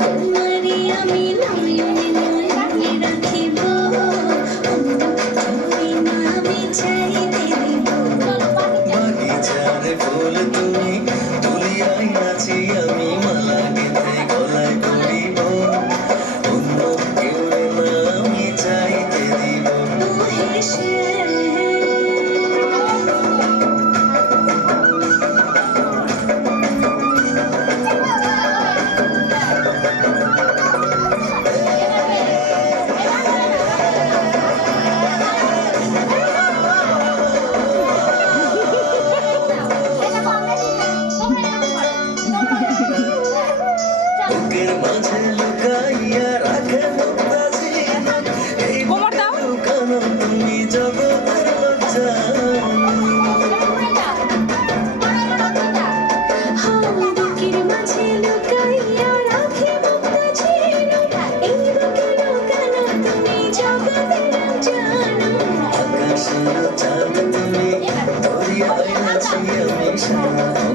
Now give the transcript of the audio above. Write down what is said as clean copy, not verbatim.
তোমারে আমি নয়নে নয়নে রাখিব, তুমি না আমি চাইতে দিব। বাগিচারে ফুল তুমি তুলিয়াই নাচি আমি মালা গেঁথে গলায় পরিব, অন্য কেউ না আমি চাইতে দিব। ও হেসে বুকের মাঝে লুকাইয়া রাখে মুক্তা ঝিনুক, এই বুকে লুকানো তুমি জগতের লজ্জা। বুকের মাঝে লুকাইয়া রাখি মুক্তা ঝিনুক, এই বুকে লুকানো তুমি জগতের জানো। আকাশের চাঁদ তুমি দরিয়ায় নাচি আমি সারা